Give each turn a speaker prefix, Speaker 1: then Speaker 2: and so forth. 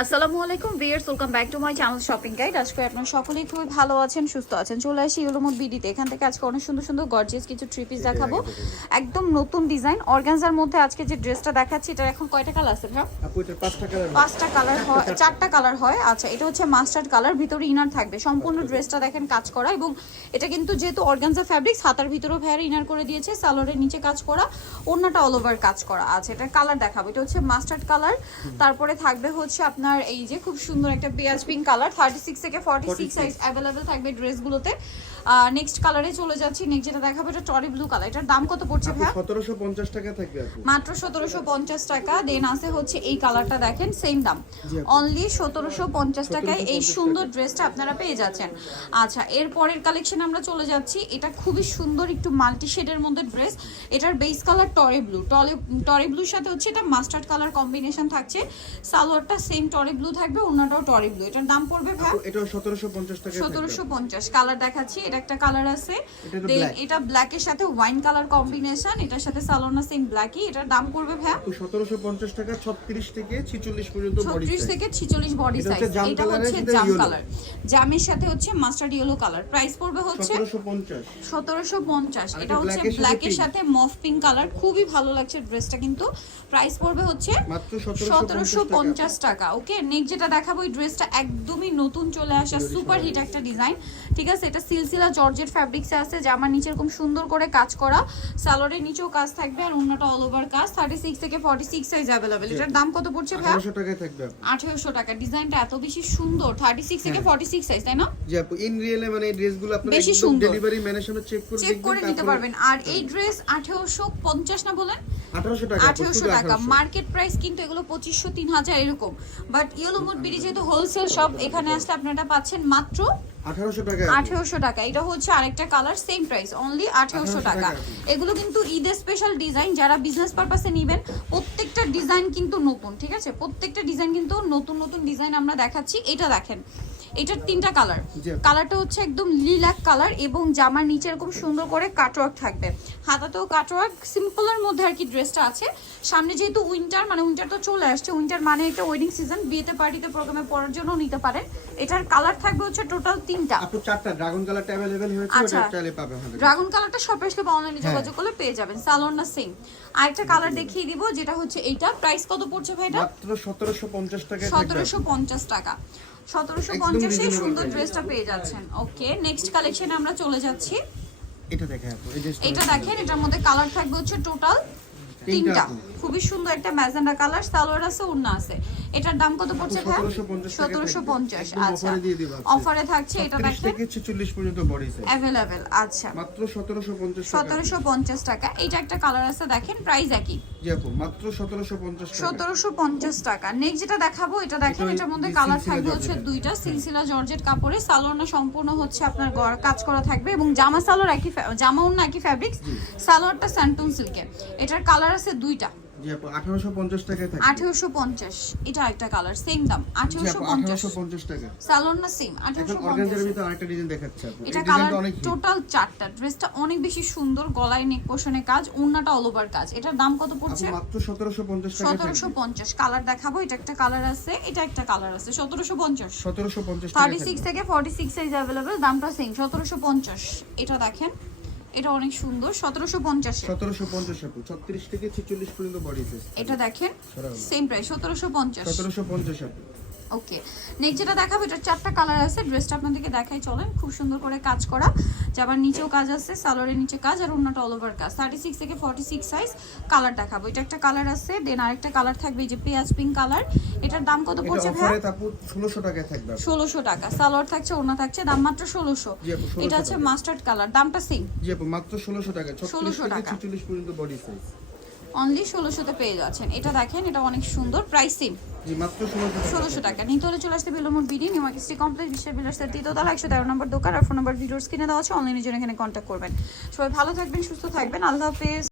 Speaker 1: আসসালামু আলাইকুম viewers welcome back to my channel shopping guide আজকে আপনারা সকলেই খুবই ভালো আছেন সুস্থ আছেন। চলে আসি ইউলোমোড বিডিতে। এখান থেকে আজকে অনেক সুন্দর সুন্দর গর্জিয়াস কিছু থ্রি পিস দেখাবো। একদম নতুন ডিজাইন অর্গানজার মধ্যে আজকে যে ড্রেসটা দেখাচ্ছি এটার এখন কয়টা কালার আছে ভাই
Speaker 2: পাঁচটা কালার
Speaker 1: হয় চারটা কালার হয়। আচ্ছা এটা হচ্ছে মাস্টার্ড কালার ভিতরে ইনার থাকবে। সম্পূর্ণ ড্রেসটা দেখেন কাজ করা এবং এটা কিন্তু যেহেতু অর্গানজা ফ্যাব্রিক্স হাতার ভিতরেও ভ্যার ইনার করে দিয়েছে সালোয়ারের নিচে কাজ করা অন্যটা অল ওভার কাজ করা। আছে এটার কালার দেখাবো। এটা হচ্ছে মাস্টার্ড কালার তারপরে থাকবে হচ্ছে আপনার এই যে খুব সুন্দর একটা পেঁয়াজ পিঙ্ক কালার থার্টি সিক্স থেকে ফর্টি সিক্স সাইজ অ্যাভেলেবেল থাকবে ড্রেসগুলোতে নেক্সট কালারে চলে যাচ্ছি। নেক্সট যেটা দেখাবো এটা টরি ব্লু কালার এটার দাম কত পড়ছে ভাই
Speaker 2: সতেরোশো পঞ্চাশ টাকা থাকবে
Speaker 1: মাত্র সতেরোশো পঞ্চাশ টাকা। দেন আছে হচ্ছে এই কালারটা দেখেন সেম দাম। অনলি সতেরোশো পঞ্চাশ টাকায় এই সুন্দর ড্রেসটা আপনারা পেয়ে যাচ্ছেন। আচ্ছা এর পরের কালেকশন আমরা চলে যাচ্ছি। এটা খুবই সুন্দর একটু মাল্টি শেডের মধ্যে ড্রেস এটার বেস কালার টরে ব্লু টরে টরে ব্লুর সাথে হচ্ছে এটা মাস্টার্ড কালার কম্বিনেশন থাকছে। সালোয়ারটা সেম টরে ব্লু থাকবে অন্যটাও টরে ব্লু এটার দাম পড়বে ভাই
Speaker 2: সতেরোশো পঞ্চাশ টাকা
Speaker 1: সতেরোশো পঞ্চাশ। কালার দেখাচ্ছি এটা একটা কালার আছে।
Speaker 2: এটা
Speaker 1: সাথে ওয়াইন কালার কম্বিনেশন এটার সাথে সালোনা ব্ল্যাকই এটার দাম পড়বে ভাই
Speaker 2: আপু সতেরোশো পঞ্চাশ টাকা ছত্রিশ থেকে ছিচল্লিশ পর্যন্ত বডি
Speaker 1: ছত্রিশ থেকে ছিচল্লিশ বডি সাইজ এটা হচ্ছে জাম কালার জামের সাথে হচ্ছে মাস্টার্ড ইয়েলো কালার প্রাইস পড়বে হচ্ছে
Speaker 2: সতেরোশো পঞ্চাশ।
Speaker 1: সতেরোশো পঞ্চাশ।
Speaker 2: আর
Speaker 1: এটা
Speaker 2: এটা
Speaker 1: হচ্ছে
Speaker 2: এর সাথে
Speaker 1: মফ পিঙ্ক কালার খুবই ভালো লাগছে ড্রেসটা কিন্তু। প্রাইস পড়বে হচ্ছে
Speaker 2: মাত্র
Speaker 1: সতেরোশো
Speaker 2: 1750
Speaker 1: পঞ্চাশ টাকা। ওকে নেক্সট যেটা দেখাবো এই ড্রেসটা একদমই নতুন চলে আসা। সুপার হিট একটা ডিজাইন ঠিক আছে এটা সিলসিলা জর্জেট ফ্যাব্রিক্সে আছে জামার নিচে এরকম সুন্দর করে কাজ করা। সালোয়ারের নিচেও কাজ থাকবে আর অন্যটা অল ওভার কাজ। থার্টি সিক্স থেকে ফর্টি সিক্স সাইজ অ্যাভেলেবেল এটার দাম কত পড়ছে ভাই
Speaker 2: আঠারোশো টাকায় থাকবে
Speaker 1: আঠেরোশো টাকা। ডিজাইনটা এত বেশি সুন্দর। থার্টি সিক্স থেকে
Speaker 2: হ্যাঁ।
Speaker 1: ফর্টি সিক্স সাইজ তাই না?
Speaker 2: জি আপু ইন রিয়েলে মানে এই ড্রেসগুলো আপনারা
Speaker 1: বেশি সুন্দর।
Speaker 2: ডেলিভারি ম্যানের সামনে চেক করে
Speaker 1: চেক করে নিতে পারবেন। আর এই ড্রেস আঠেরোশো পঞ্চাশ না বলেন?
Speaker 2: আঠারোশো টাকা
Speaker 1: মার্কেট প্রাইস কিন্তু এগুলো পঁচিশশো তিন হাজার এরকম। বাট ইয়েলো মুড বিডি যেহেতু হোলসেল শপ এখানে আসলে আপনারা পাচ্ছেন মাত্র
Speaker 2: আঠারোশো টাকা।
Speaker 1: এটা হচ্ছে আরেকটা কালার সেম প্রাইস অনলি আঠেরোশো
Speaker 2: 1800
Speaker 1: টাকা।
Speaker 2: টাকা।
Speaker 1: এগুলো কিন্তু ঈদের স্পেশাল ডিজাইন যারা বিজনেস পারপাসে নেবেন প্রত্যেকটা ডিজাইন কিন্তু নতুন ঠিক আছে? প্রত্যেকটা ডিজাইন কিন্তু নতুন নতুন ডিজাইন আমরা দেখাচ্ছি। এটা দেখেন এটার তিনটা কালার কালারটা হচ্ছে একদম লিলাক কালার এবং জামার নিচে এরকম সুন্দর করে কাটওয়ার্ক থাকবে। হাতাতেও কাটওয়ার্ক সিম্পলের মধ্যে আর কি ড্রেসটা আছে। সামনে যেহেতু উইন্টার মানে উইন্টার তো চলে আসছে উইন্টার মানে একটা ওয়েডিং সিজন বিয়েতে পার্টিতে প্রোগ্রামে পড়ার জন্য নিতে পারেন। এটার কালার থাকবে হচ্ছে টোটাল তিনটা।
Speaker 2: আপু চারটা ড্রাগন কালারটা অ্যাভেলেবেল হয়েছে
Speaker 1: আচ্ছা।
Speaker 2: ওটা চাইলে পাবে আমাদের
Speaker 1: ড্রাগন কালারটা শপে আসলে বা অনলাইনে
Speaker 2: হ্যাঁ।
Speaker 1: যোগাযোগ করলে পেয়ে যাবেন। সালোয়ার না সেম আরেকটা কালার দেখিয়ে দিব যেটা হচ্ছে এইটা। প্রাইস কত পড়ছে ভাই এটা
Speaker 2: মাত্র সতেরোশো পঞ্চাশ টাকায় থাকবে।
Speaker 1: সতেরোশো পঞ্চাশ টাকা। সতেরোশো পঞ্চাশে সুন্দর ড্রেসটা পেয়ে যাচ্ছেন। ওকে নেক্সট কালেকশনে আমরা চলে যাচ্ছি।
Speaker 2: এটা
Speaker 1: দেখেন এটার মধ্যে কালার থাকবে হচ্ছে টোটাল
Speaker 2: তিনটা।
Speaker 1: খুবই সুন্দর একটা ম্যাজেন্ডা কালার সালোয়ার আছে ওড়না আছে। এটার দাম কত পড়ছে ভাই?
Speaker 2: 1750
Speaker 1: সতেরোশো পঞ্চাশ আচ্ছা। অফারে থাকছে এটা
Speaker 2: 36
Speaker 1: দেখেন।
Speaker 2: থেকে ছেচল্লিশ পর্যন্ত বডি সাইজ
Speaker 1: অ্যাভেলেবেল আচ্ছা।
Speaker 2: মাত্র সতেরোশো পঞ্চাশ টাকা।
Speaker 1: এটা একটা কালার আছে দেখেন প্রাইস একই।
Speaker 2: জি আপু মাত্র সতেরোশো পঞ্চাশ টাকা।
Speaker 1: সতেরোশো পঞ্চাশ টাকা। নেক্সট যেটা দেখাবো এটা দেখেন এটার মধ্যে কালার থাকবে হচ্ছে দুইটা সিলসিলা জর্জেট কাপড়ে। সালোয়ারটা সম্পূর্ণ হচ্ছে আপনার কাজ করা থাকবে এবং জামা সালোয়ার একই জামা অন্য একই ফ্যাব্রিক্স সালোয়ারটা স্যান্টুন সিল্কের এটার কালার আছে দুইটা।
Speaker 2: জি আপু আঠারোশো পঞ্চাশ টাকায় থাকবে।
Speaker 1: আঠেরোশো পঞ্চাশ এটা একটা কালার সেম দাম
Speaker 2: জি
Speaker 1: আঠেরোশো
Speaker 2: আপু
Speaker 1: পঞ্চাশ।
Speaker 2: আঠারোশো পঞ্চাশ টাকা।
Speaker 1: সালোয়ার না সেম
Speaker 2: এখন
Speaker 1: আঠেরোশো পঞ্চাশ।
Speaker 2: আরেকটা ডিজাইন দেখাচ্ছে আপু
Speaker 1: এটা কালার টোটাল চারটা ড্রেসটা অনেক বেশি সুন্দর গলায় নেক পোষণে কাজ ওন্নাটা অল ওভার কাজ। এটার দাম কত পড়ছে?
Speaker 2: মাত্র সতেরোশো পঞ্চাশ টাকা
Speaker 1: সতেরোশো পঞ্চাশ কালার দেখাবো এটা একটা কালার আছে এটা একটা কালার আছে সতেরোশো পঞ্চাশ।
Speaker 2: সতেরোশো পঞ্চাশ টাকা
Speaker 1: থার্টি সিক্স থেকে ফর্টি সিক্স সাইজ অ্যাভেলেবেল দামটা সেম সতেরোশো পঞ্চাশ এটা দেখেন। এটা অনেক সুন্দর সতেরোশো পঞ্চাশ
Speaker 2: সতেরোশো পঞ্চাশ আপু ছত্রিশ থেকে ছেচল্লিশ পর্যন্ত বডি সাইজ
Speaker 1: এটা দেখেন। সেম প্রাইস সতেরোশো পঞ্চাশ।
Speaker 2: সতেরোশো পঞ্চাশ আপু
Speaker 1: ওকে নেক্সট যেটা দেখাবো এটার চারটা কালার আছে। ড্রেসটা আপনাদেরকে দেখাই চলেন। খুব সুন্দর করে কাজ করা। যাবার নিচেও কাজ আছে সালোয়ারের নিচে কাজ আর অন্যটা অল ওভার কাজ। থার্টি সিক্স থেকে ফর্টি সিক্স সাইজ কালার দেখাবো। এটা একটা কালার আছে দেন আরেকটা কালার থাকবে এই যে পেঁয়াজ পিঙ্ক কালার এটার দাম কত পড়ছে ভাই
Speaker 2: ষোলোশো টাকায় থাকবে।
Speaker 1: ষোলোশো টাকা। সালোয়ার থাকছে ওনা থাকছে দাম মাত্র ষোলোশো।
Speaker 2: জি আপু, 1600
Speaker 1: এটা হচ্ছে মাস্টার্ড কালার দামটা সেম
Speaker 2: জি মাত্র ষোলোশো টাকা ছত্রিশ
Speaker 1: 1600
Speaker 2: থেকে
Speaker 1: টাকা।
Speaker 2: পর্যন্ত বডি সাইজ
Speaker 1: অনলি ষোলোশোতে পেয়ে যাচ্ছেন। এটা দেখেন এটা অনেক সুন্দর প্রাইস সেম
Speaker 2: ষোলোশো টাকা।
Speaker 1: নিতে হলে চলে আসতে বিডি নিউ কমপ্লেক্স বিশ্বের বিলাসের দ্বিতীয়তলা একশো তেরো নম্বর দোকান আর ফোন নম্বর ভিডিওস কিনে দেওয়া আছে জন্য এখানে কন্ট্যাক্ট করবেন। সবাই ভালো থাকবেন সুস্থ থাকবেন। আল্লাহ হাফেজ।